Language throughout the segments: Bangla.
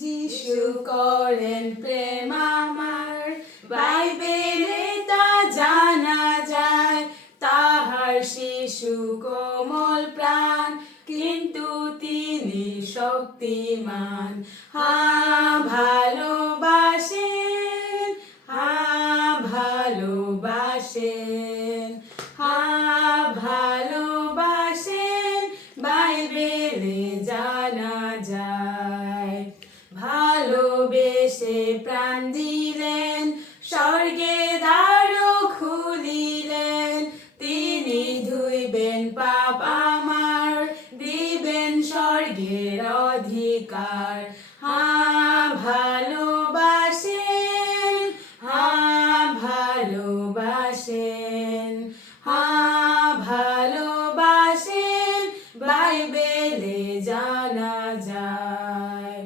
যিশু করেন প্রেম আমার, বাইবেলে তা জানা যায়। তাহার শিশু কোমল প্রাণ, কিন্তু তিনি শক্তিমান। ভালোবাসেন, ভালোবাসেন, ভালোবাসেন, বাইবেলে জানা যায়। ভালোবেসে প্রাণ দিলেন, স্বর্গে দ্বারও খুলিলেন। তিনি ধুইবেন পাপ আমার, দিবেন স্বর্গের অধিকার। ভালোবাসেন, ভালোবাসেন, ভালোবাসেন, বাইবেলে জানা যায়।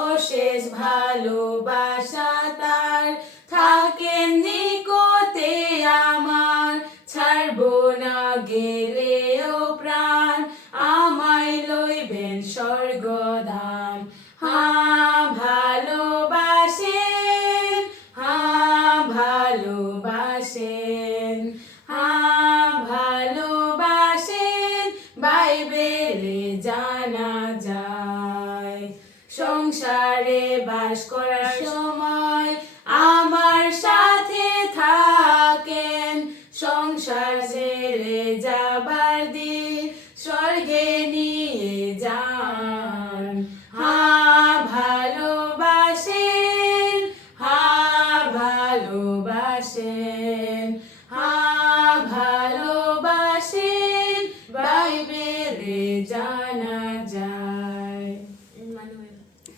অশেষ ভালোবাসা তার, থাকেন নিকটে আমার। ছাড়বো না গেলেও প্রাণ, আমায় লইবেন স্বর্গধাম। ভালোবাসেন, ভালোবাসেন, ভালোবাসেন, বাইবেলে জানা যায়। সংসারে বাস করার সময় আমার সাথে থাকেন, সংসার